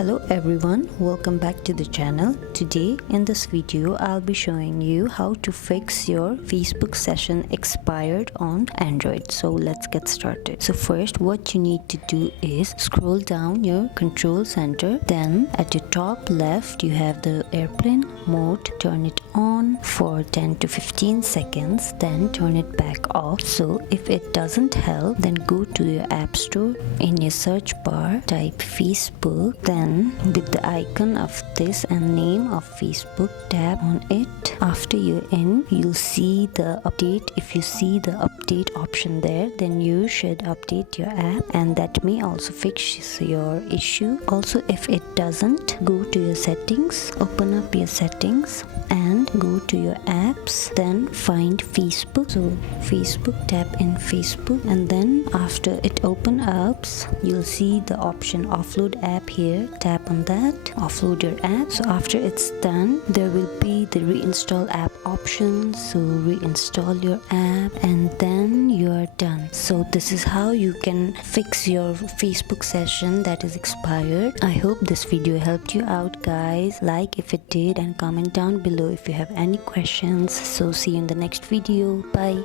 Hello everyone, welcome back to the channel. Today in this video I'll be showing you how to fix your Facebook session expired on Android. So let's get started. So first what you need to do is scroll down your control center, then at your top left you have the airplane mode. Turn it on for 10 to 15 seconds, then turn it back off. So if it doesn't help, then go to your app store. In your search bar type Facebook, then with the icon of this and name of Facebook, tap on it. After you're in, you'll see the update. If you see the update option there, then you should update your app, and that may also fix your issue. Also, if it doesn't, go to your settings, open up your settings and go to your apps, then find Facebook. So Facebook, tap in Facebook, and then after it opens up, you'll see the option offload app here. Tap on that, offload your app. So after it's done, there will be the reinstall app option. So reinstall your app and then you are done. So this is how you can fix your Facebook session that is expired. I hope this video helped you out, guys. Like if it did and comment down below if you have any questions. So see you in the next video. Bye.